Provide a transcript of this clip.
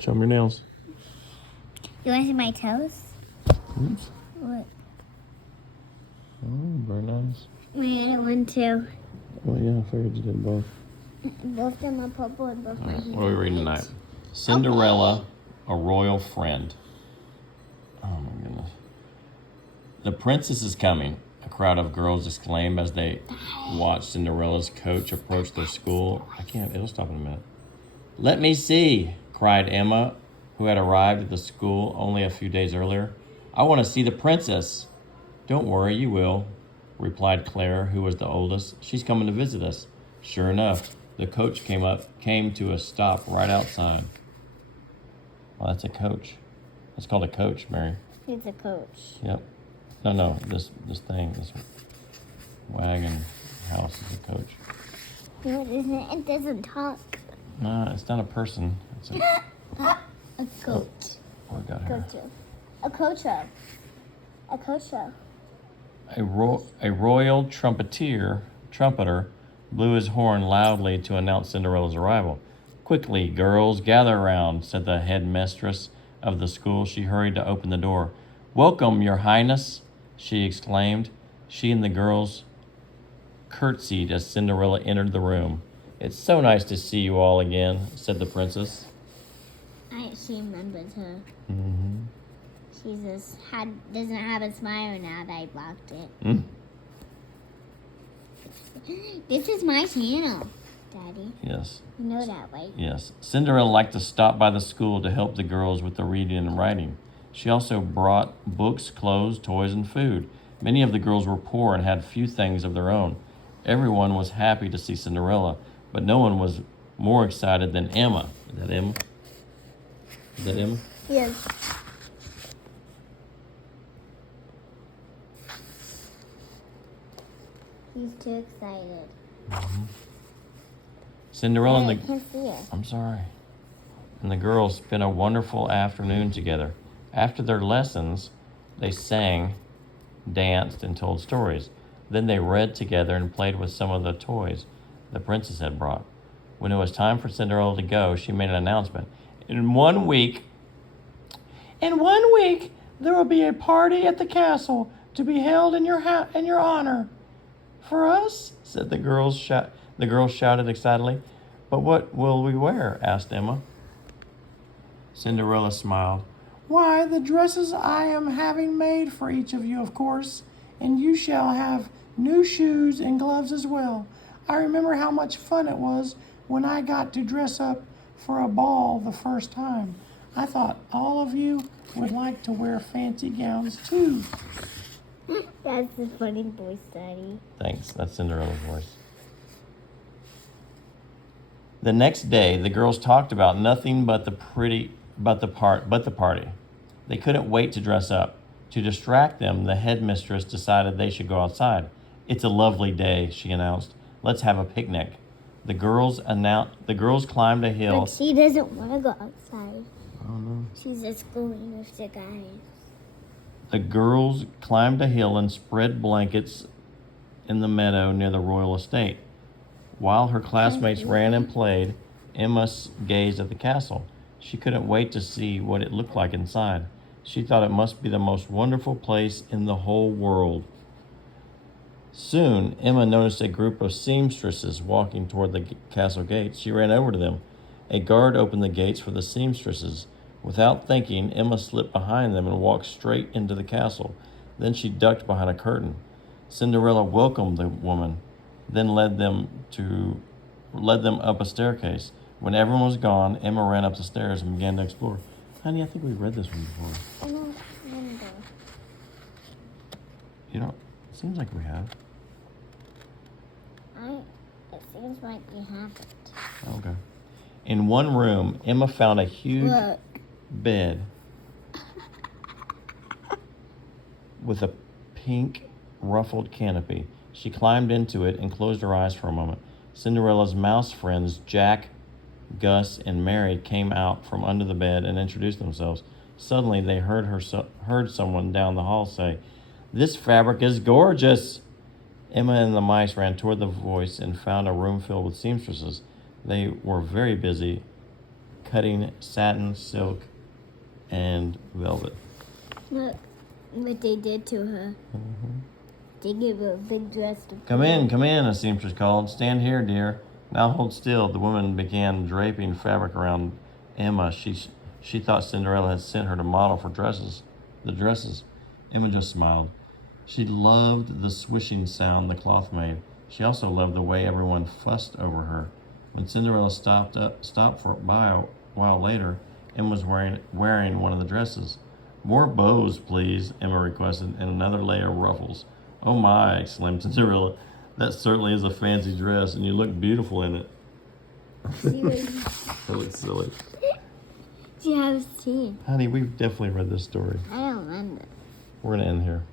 Show me your nails. You want to see my toes? Oops. What? Oh, very nice. My other one too. Oh, yeah, I figured you did both. Both of them are purple and both my hands. What are we reading tonight? Cinderella, a royal friend. Oh, my goodness. The princess is coming, a crowd of girls exclaimed as they watched Cinderella's coach approach their school. It'll stop in a minute. Let me see, cried Emma, who had arrived at the school only a few days earlier. I want to see the princess. Don't worry, you will, replied Claire, who was the oldest. She's coming to visit us. Sure enough, the coach came to a stop right outside. Well, that's a coach. That's called a coach, Mary. He's a coach. Yep. No, this thing, this wagon house is a coach. No, it isn't. It doesn't talk. No, it's not a person. It's A coach. Oh, I got her. A coacher. A coacher. A royal trumpeter blew his horn loudly to announce Cinderella's arrival. Quickly, girls, gather around, said the headmistress of the school. She hurried to open the door. Welcome, your highness, she exclaimed. She and the girls curtsied as Cinderella entered the room. It's so nice to see you all again, said the princess. She remembers her. Mm-hmm. She just doesn't have a smile now that I blocked it. Mm. This is my channel, Daddy. Yes. You know that, right? Yes. Cinderella liked to stop by the school to help the girls with the reading and writing. She also brought books, clothes, toys, and food. Many of the girls were poor and had few things of their own. Everyone was happy to see Cinderella, but no one was more excited than Emma. Is that Emma? Is that Emma? Yes. He's too excited. Mm-hmm. Cinderella I and the... can't see it. I'm sorry. And the girls spent a wonderful afternoon together. After their lessons, they sang, danced, and told stories. Then they read together and played with some of the toys the princess had brought. When it was time for Cinderella to go, she made an announcement. In 1 week, there will be a party at the castle to be held in your honor. For us? Said the girls. The girls shouted excitedly. But what will we wear? Asked Emma. Cinderella smiled. Why, the dresses I am having made for each of you, of course, and you shall have new shoes and gloves as well. I remember how much fun it was when I got to dress up for a ball the first time. I thought all of you would like to wear fancy gowns too. That's a funny voice, Daddy. Thanks. That's Cinderella's voice. The next day, the girls talked about nothing but the party. They couldn't wait to dress up. To distract them, the headmistress decided they should go outside. It's a lovely day, she announced. Let's have a picnic. The girls climbed a hill. But she doesn't want to go outside. Oh no. She's just going with the guys. The girls climbed a hill and spread blankets in the meadow near the royal estate. While her classmates ran and played, Emma gazed at the castle. She couldn't wait to see what it looked like inside. She thought it must be the most wonderful place in the whole world. Soon, Emma noticed a group of seamstresses walking toward the castle gates. She ran over to them. A guard opened the gates for the seamstresses. Without thinking, Emma slipped behind them and walked straight into the castle. Then she ducked behind a curtain. Cinderella welcomed the woman, then led them up a staircase. When everyone was gone, Emma ran up the stairs and began to explore. Honey, I think we've read this one before. I don't remember. You know, it seems like we have. It seems like we haven't. Okay. In one room, Emma found a huge Look. bed with a pink ruffled canopy. She climbed into it and closed her eyes for a moment. Cinderella's mouse friends, Jack, Gus, and Mary, came out from under the bed and introduced themselves. Suddenly, they heard someone down the hall say, "This fabric is gorgeous." Emma and the mice ran toward the voice and found a room filled with seamstresses. They were very busy cutting satin, silk, and velvet. Look what they did to her. They gave her a big dress to Come in, a seamstress called. Stand here, dear. Now hold still. The woman began draping fabric around Emma. She thought Cinderella had sent her to model for the dresses. Emma just smiled. She loved the swishing sound the cloth made. She also loved the way everyone fussed over her. When Cinderella stopped for a while later, Emma was wearing one of the dresses. More bows, please, Emma requested, and another layer of ruffles. Oh my, exclaimed Cinderella. That certainly is a fancy dress, and you look beautiful in it. See what That looks silly. you have seen. Honey, we've definitely read this story. I don't remember. We're going to end here.